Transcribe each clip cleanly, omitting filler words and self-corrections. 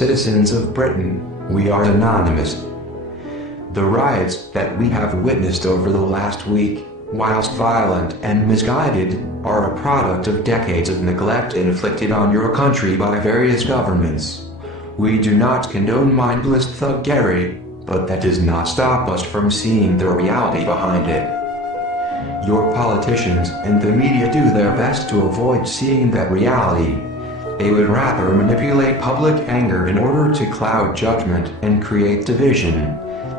citizens of Britain, we are anonymous. The riots that we have witnessed over the last week, whilst violent and misguided, are a product of decades of neglect inflicted on your country by various governments. We do not condone mindless thuggery, but that does not stop us from seeing the reality behind it. Your politicians and the media do their best to avoid seeing that reality. They would rather manipulate public anger in order to cloud judgment and create division.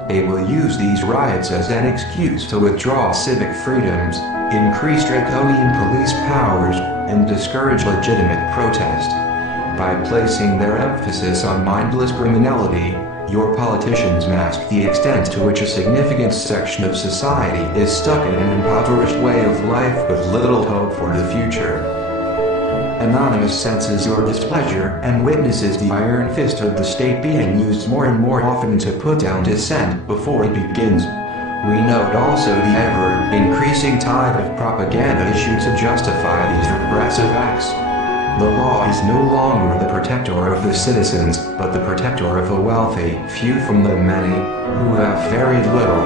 They will use these riots as an excuse to withdraw civic freedoms, increase draconian police powers, and discourage legitimate protest. By placing their emphasis on mindless criminality, your politicians mask the extent to which a significant section of society is stuck in an impoverished way of life with little hope for the future. Anonymous senses your displeasure and witnesses the iron fist of the state being used more and more often to put down dissent before it begins. We note also the ever-increasing tide of propaganda issued to justify these repressive acts. The law is no longer the protector of the citizens, but the protector of the wealthy, few from the many, who have very little.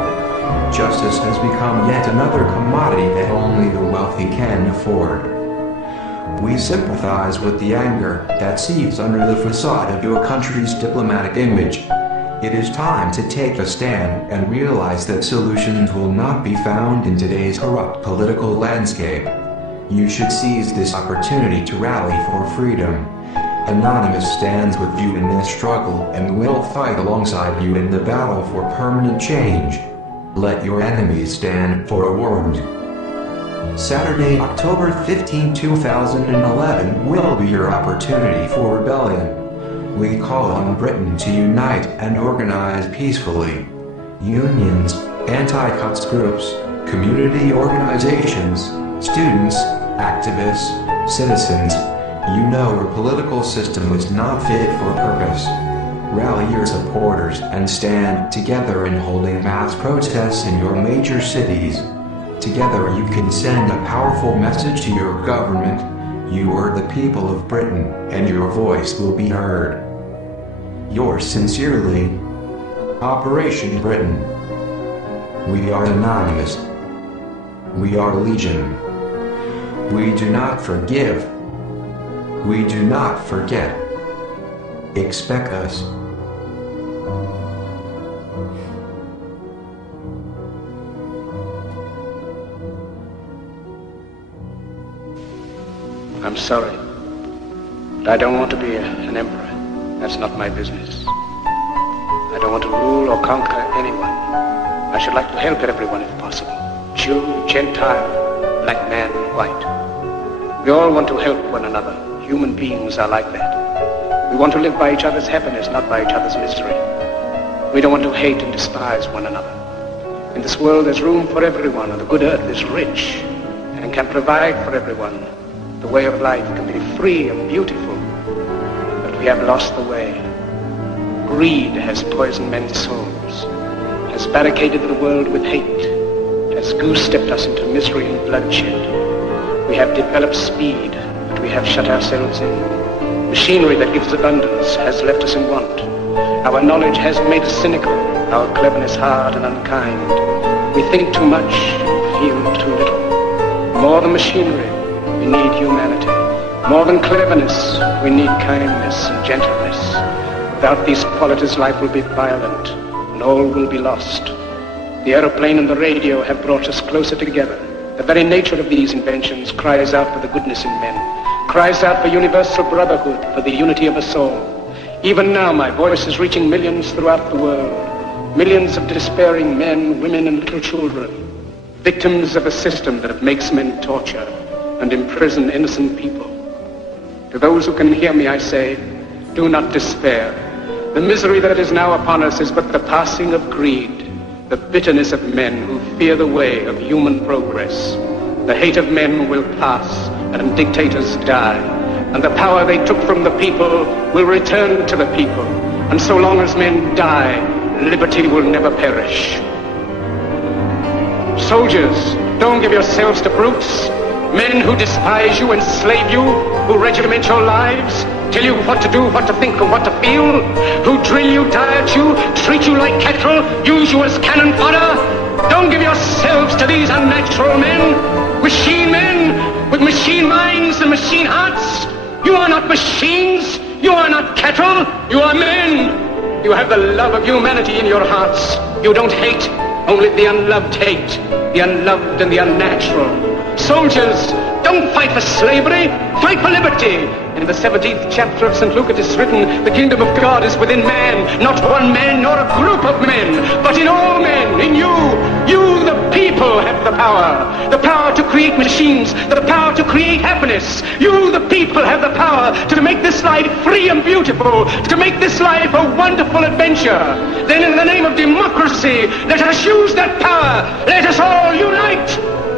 Justice has become yet another commodity that only the wealthy can afford. We sympathize with the anger that seethes under the facade of your country's diplomatic image. It is time to take a stand and realize that solutions will not be found in today's corrupt political landscape. You should seize this opportunity to rally for freedom. Anonymous stands with you in this struggle and will fight alongside you in the battle for permanent change. Let your enemies stand for a warrant. Saturday, October 15, 2011 will be your opportunity for rebellion. We call on Britain to unite and organize peacefully. Unions, anti-cuts groups, community organizations, students, activists, citizens, you know our political system is not fit for purpose. Rally your supporters and stand together in holding mass protests in your major cities. Together you can send a powerful message to your government. You are the people of Britain, and your voice will be heard. Yours sincerely, Operation Britain. We are anonymous. We are legion. We do not forgive. We do not forget. Expect us. I'm sorry, but I don't want to be an emperor. That's not my business. I don't want to rule or conquer anyone. I should like to help everyone if possible. Jew, Gentile, black man, white. We all want to help one another. Human beings are like that. We want to live by each other's happiness, not by each other's misery. We don't want to hate and despise one another. In this world there's room for everyone, and the good earth is rich and can provide for everyone. The way of life can be free and beautiful, but we have lost the way. Greed has poisoned men's souls, has barricaded the world with hate, has goose-stepped us into misery and bloodshed. We have developed speed, but we have shut ourselves in. Machinery that gives abundance has left us in want. Our knowledge has made us cynical, our cleverness hard and unkind. We think too much, feel too little. More than machinery, we need humanity. More than cleverness, we need kindness and gentleness. Without these qualities, life will be violent, and all will be lost. The aeroplane and the radio have brought us closer together. The very nature of these inventions cries out for the goodness in men, cries out for universal brotherhood, for the unity of us all. Even now, my voice is reaching millions throughout the world. Millions of despairing men, women, and little children, victims of a system that makes men torture and imprison innocent people. To those who can hear me, I say, do not despair. The misery that is now upon us is but the passing of greed, the bitterness of men who fear the way of human progress. The hate of men will pass, and dictators die, and the power they took from the people will return to the people. And so long as men die, liberty will never perish. Soldiers, don't give yourselves to brutes. Men who despise you, enslave you, who regiment your lives, tell you what to do, what to think, and what to feel, who drill you, diet you, treat you like cattle, use you as cannon fodder. Don't give yourselves to these unnatural men with machine minds and machine hearts. You are not machines, you are not cattle, you are men. You have the love of humanity in your hearts. You don't hate, only the unloved hate, the unloved and the unnatural. Soldiers, don't fight for slavery, fight for liberty. In the 17th chapter of St. Luke it is written, the kingdom of God is within man, not one man nor a group of men, but in all men, in you. You, the people, have the power to create machines, the power to create happiness. You, the people, have the power to make this life free and beautiful, to make this life a wonderful adventure. Then in the name of democracy, let us use that power. Let us all unite.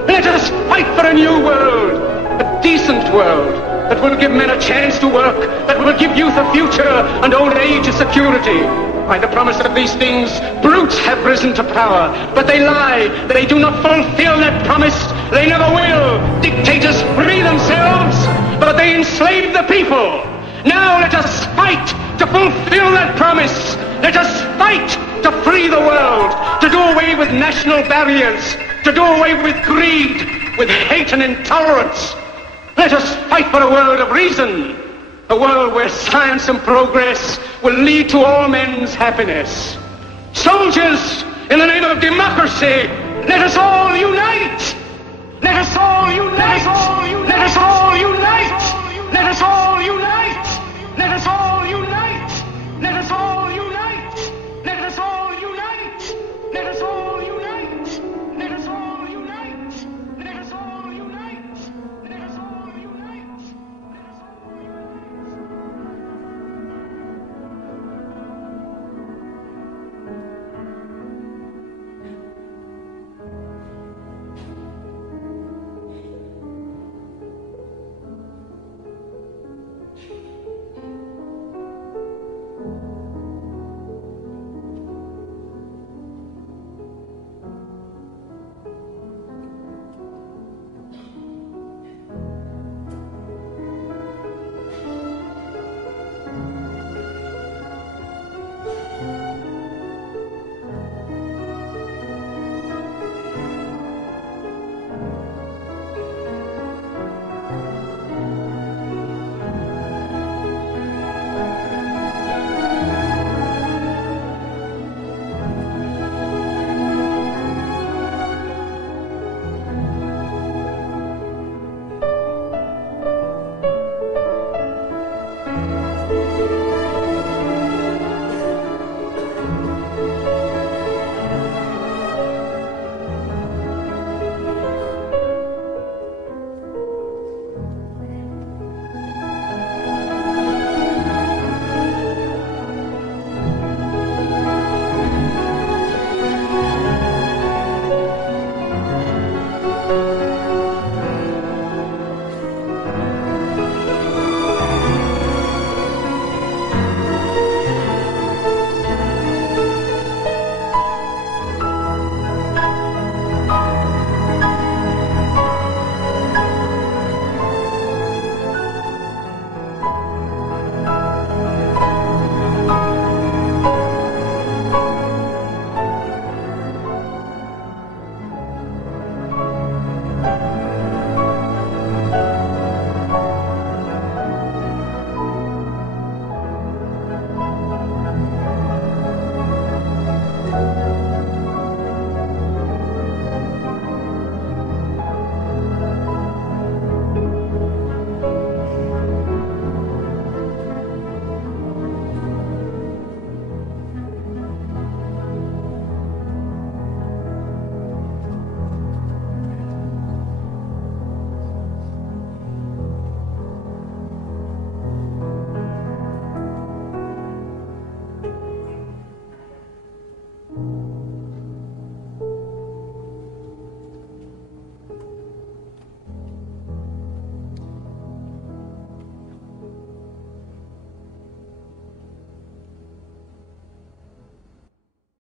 Let us fight for a new world, a decent world, that will give men a chance to work, that will give youth a future and old age a security. By the promise of these things, brutes have risen to power, but they lie. They do not fulfill that promise. They never will. Dictators free themselves, but they enslave the people. Now let us fight to fulfill that promise. Let us fight to free the world, to do away with national barriers, to do away with greed, with hate and intolerance. Let us fight for a world of reason, a world where science and progress will lead to all men's happiness. Soldiers, in the name of democracy, let us all unite! Let us all unite! Let us all unite! Let us all